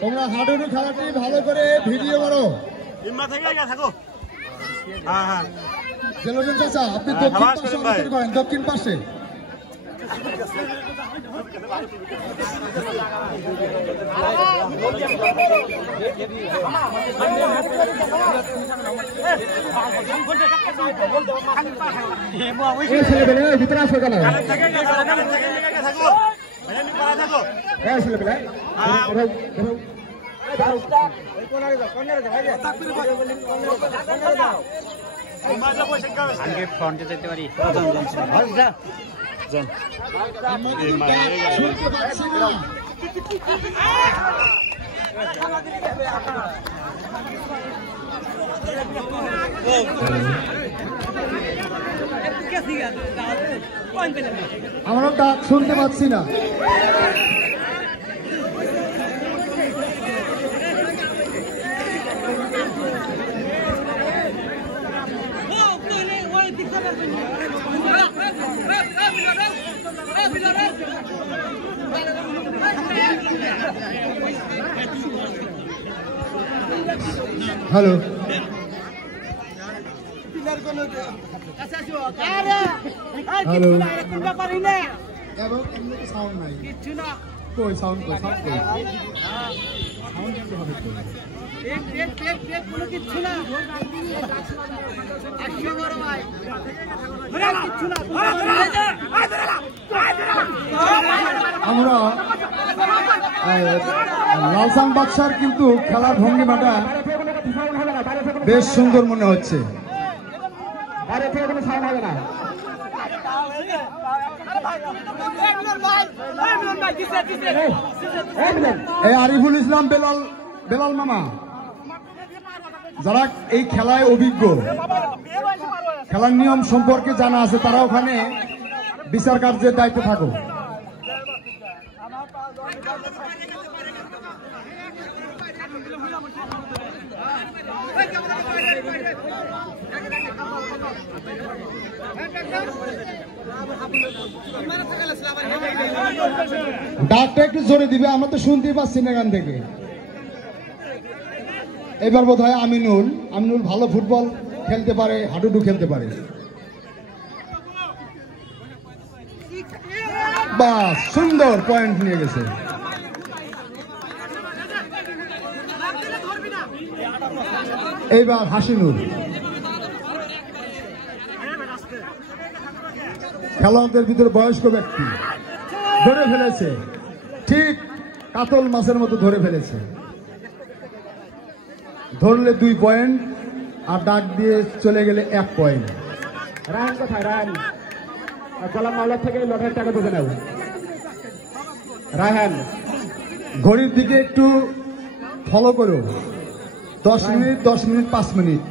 তোমরা হাডুডু খেলাটি ভালো করে ভিডিও করো। জেলুদ্দিন চাচা আপনি দক্ষিণ পাশে অবস্থান করেন, দক্ষিণ পাশে। ছেলেবেলে ভিতরে আসবে কেন? ছেলেবেলে ফ্রন্টে যেতে পারি। আমরা ডাক শুনতে পাচ্ছি না। হ্যালো, হ্যালো, সাউন্ড নাই, কই সাউন্ড কই, সাউন্ড কই, সাউন্ড দিতে হবে তো। আমরা লালসান বাদশার কিন্তু খেলার ভঙ্গিমাটা বেশ সুন্দর মনে হচ্ছে। এই আরিফুল ইসলাম বেলাল মামা যারা এই খেলায় অভিজ্ঞ, খেলার নিয়ম সম্পর্কে জানা আছে, তারা ওখানে বিচার কার্যের দায়িত্বে থাকো। ডাকটা একটু জোরে দিবে, আমরা তো শুনতেই পাচ্ছি না এখান থেকে। এবার বোধ হয় আমিনুল ভালো ফুটবল খেলতে পারে, হাডুডু খেলতে পারে। বাস, সুন্দর পয়েন্ট নিয়ে গেছে। এইবার হাসিনুর খেলোয়াড়দের ভিতরে বয়স্ক ব্যক্তি ধরে ফেলেছে, ঠিক কাতল মাছের মতো ধরে ফেলেছে। ধরলে 2 পয়েন্ট আর ডাক দিয়ে চলে গেলে 1 পয়েন্ট। রায়হান কোথায়? রায়হান গোলাম মাওলা থেকে লটারির টাকা বুঝে নেব। রায়হান ঘড়ির দিকে একটু ফলো করো, 10 মিনিট 5 মিনিট।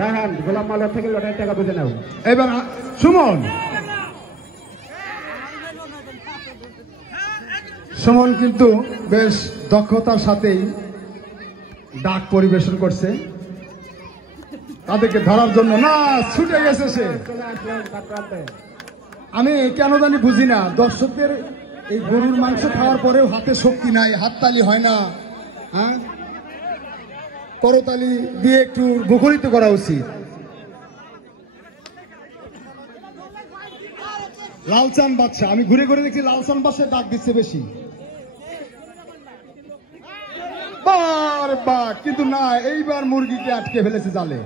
রায়হান গোলাম মাওলা থেকে লটারির টাকা বুঝে নেব। এবার সুমন কিন্তু বেশ দক্ষতার সাথেই ডাক পরিবেশন করছে। তাদেরকে ধরার জন্য না ছুটে গেছে সে। আমি কেন জানি বুঝি না, দর্শকদের এই গরুর মাংস খাওয়ার পরেও হাতে শক্তি নাই, হাততালি হয় না, হ্যাঁ করতালি দিয়ে একটু মুখরিত করা উচিত। লালচান বাদশা, আমি ঘুরে ঘুরে দেখছি লালচান বাদশা ডাক দিচ্ছে বেশি। কিন্তু না, এইবার মুরগিকে আটকে ফেলেছে জালে।